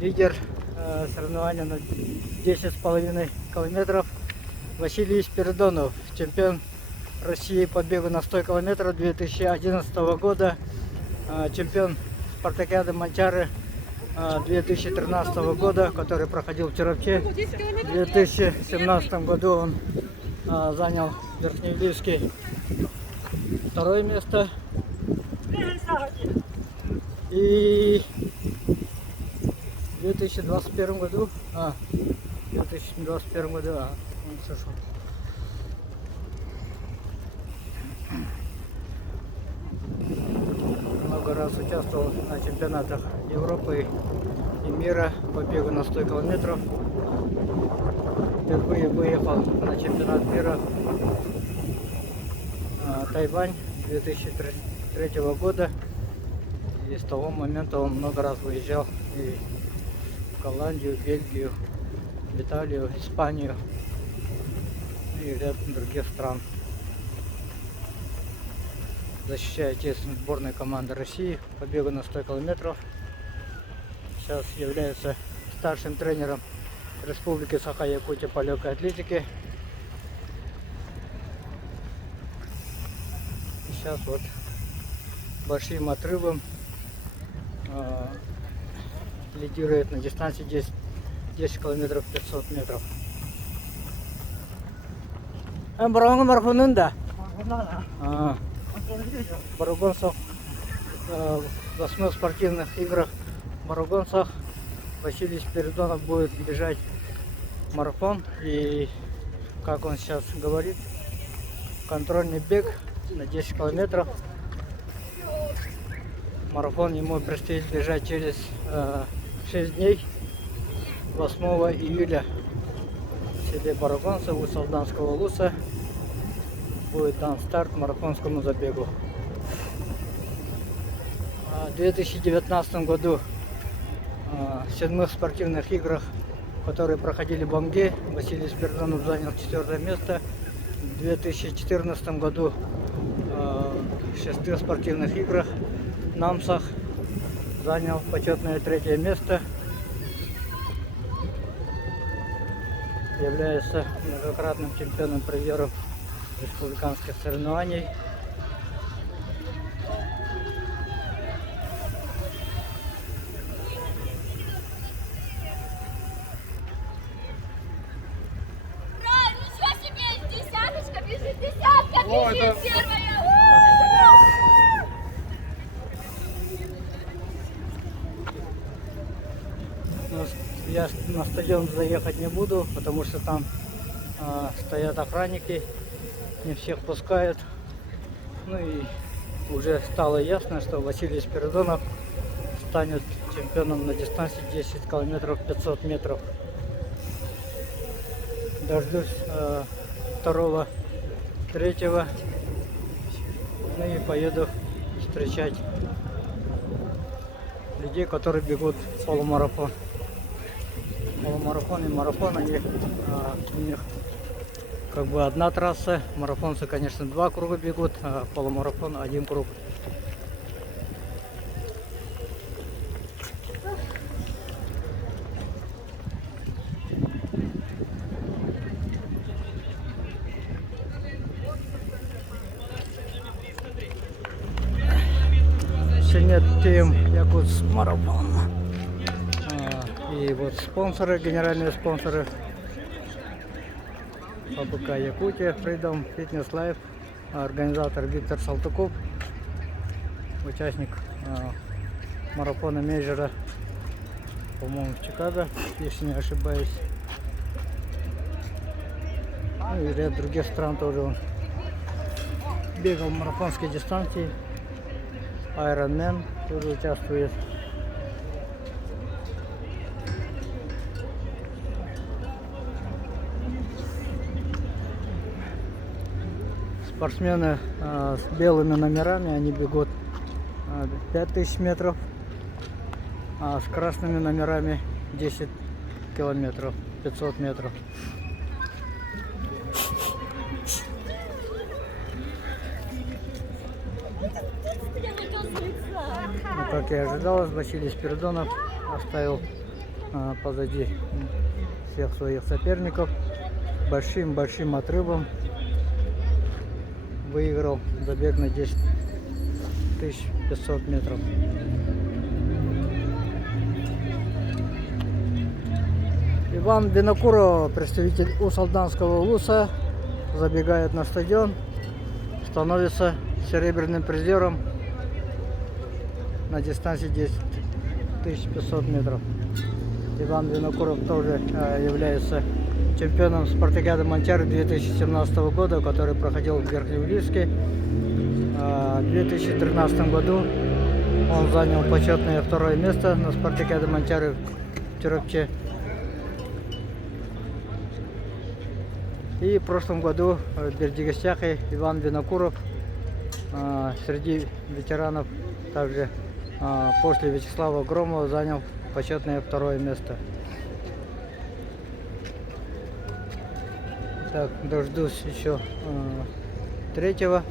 Лидер соревнования на 10,5 километров Василий Спиридонов, чемпион России по бегу на 100 километров 2011 года, чемпион спартакиады Манчары 2013 года, который проходил в Черепче. В 2017 году он занял Верхнеивлевский второе место. И в 2021 году, он сошел. Много раз участвовал на чемпионатах Европы и мира по бегу на 100 километров. Впервые выехал на чемпионат мира Тайвань 2003 года. И с того момента он много раз выезжал и в Голландию, Бельгию, в Италию, Испанию и ряд других стран. Защищая честь сборной команды России по бегу на 100 километров. Сейчас является старшим тренером Республики Саха-Якутия по легкой атлетике. И сейчас вот большим отрывом лидирует на дистанции 10 километров 500 метров. Баругонцев в 8 спортивных играх в Баругонцах Василий Спиридонов будет бежать марафон. И, как он сейчас говорит, контрольный бег на 10 километров. Марафон ему предстоит бежать через 6 дней, 8 июля в селе Баругонцев у Салданского Луса будет дан старт марафонскому забегу. В 2019 году в 7 спортивных играх, которые проходили в Бомге, Василий Спиридонов занял 4 место. В 2014 году в 6 спортивных играх в Намсах занял почетное 3 место. Является многократным чемпионом-призером республиканских соревнований. Ничего себе! Десяточка бежит! Десятка бежит! Первая! Я на стадион заехать не буду, потому что там стоят охранники, не всех пускают. Ну и уже стало ясно, что Василий Спиридонов станет чемпионом на дистанции 10 километров 500 метров. Дождусь 2-го, 3-го, ну и поеду встречать людей, которые бегут полумарафон. Полумарафон и марафон, у них как бы одна трасса. Марафонцы, конечно, 2 круга бегут, а полумарафон 1 круг. Нет Team Якутс Марафон. И вот спонсоры, генеральные спонсоры: АПК Якутия, Freedom, Fitness Life, организатор Виктор Салтыков, участник марафона мейджора, по-моему, в Чикаго, если не ошибаюсь. Ну и ряд других стран тоже он бегал в марафонской дистанции. Ironman тоже участвует. Спортсмены с белыми номерами, они бегут 5000 метров, а с красными номерами 10 километров, 500 метров. как и ожидалось, Василий Спиридонов оставил позади всех своих соперников. Большим отрывом выиграл забег на 10 500 метров. Иван Винокуров, представитель Усалданского улуса, забегает на стадион, становится серебряным призером на дистанции 10 500 метров. Иван Винокуров тоже является чемпионом спартакиады Мончары 2017 года, который проходил в Верхнеуральске. В 2013 году он занял почетное второе место на спартакиаде Мончары в Терекче. И в прошлом году в Бердигостяхе Иван Винокуров среди ветеранов также после Вячеслава Громова занял почетное второе место. Так, дождусь еще третьего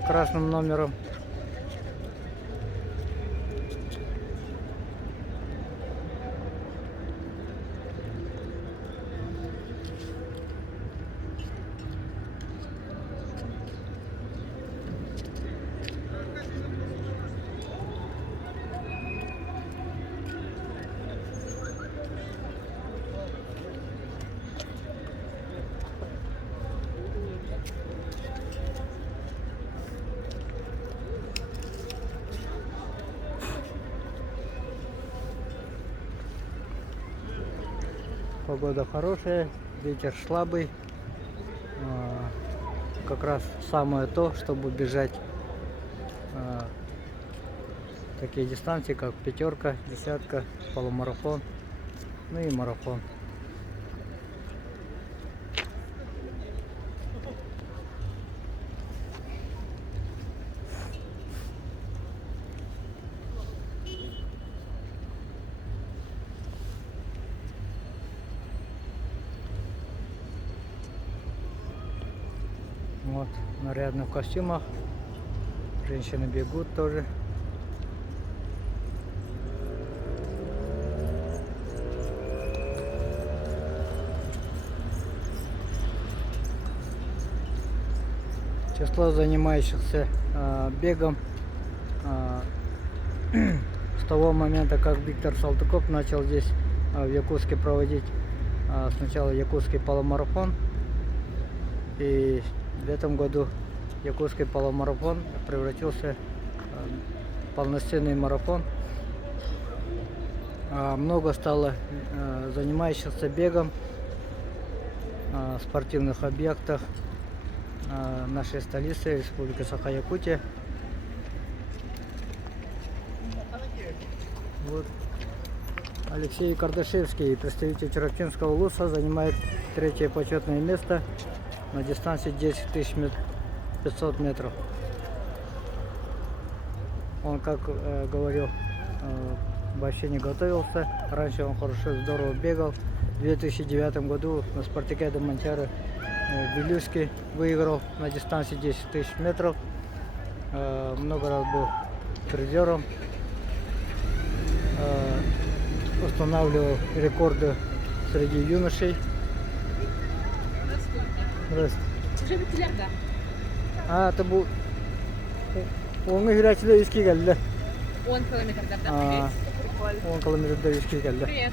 с красным номером. Погода хорошая, ветер слабый, как раз самое то, чтобы бежать такие дистанции, как пятерка, десятка, полумарафон, ну и марафон. Вот, нарядно в костюмах. Женщины бегут тоже. Число занимающихся бегом с того момента, как Виктор Салтыков начал здесь в Якутске проводить сначала якутский полумарафон, и в этом году якутский полумарафон превратился в полноценный марафон. Много стало занимающихся бегом в спортивных объектах нашей столицы, Республики Саха-Якутия. Вот. Алексей Кардашевский, представитель Чероптинского улуса, занимает третье почетное место на дистанции 10 500 метров. Он, как говорил, вообще не готовился. Раньше он хорошо, здорово бегал. В 2009 году на спартакиаде Мончары в Вилюйске выиграл на дистанции 10 000 метров. Много раз был призером. Устанавливал рекорды среди юношей. Здравствуйте. Это был... Он играет в Вилюйске, 10 километров, да? Привет. 10 километров до Вилюйске. Привет.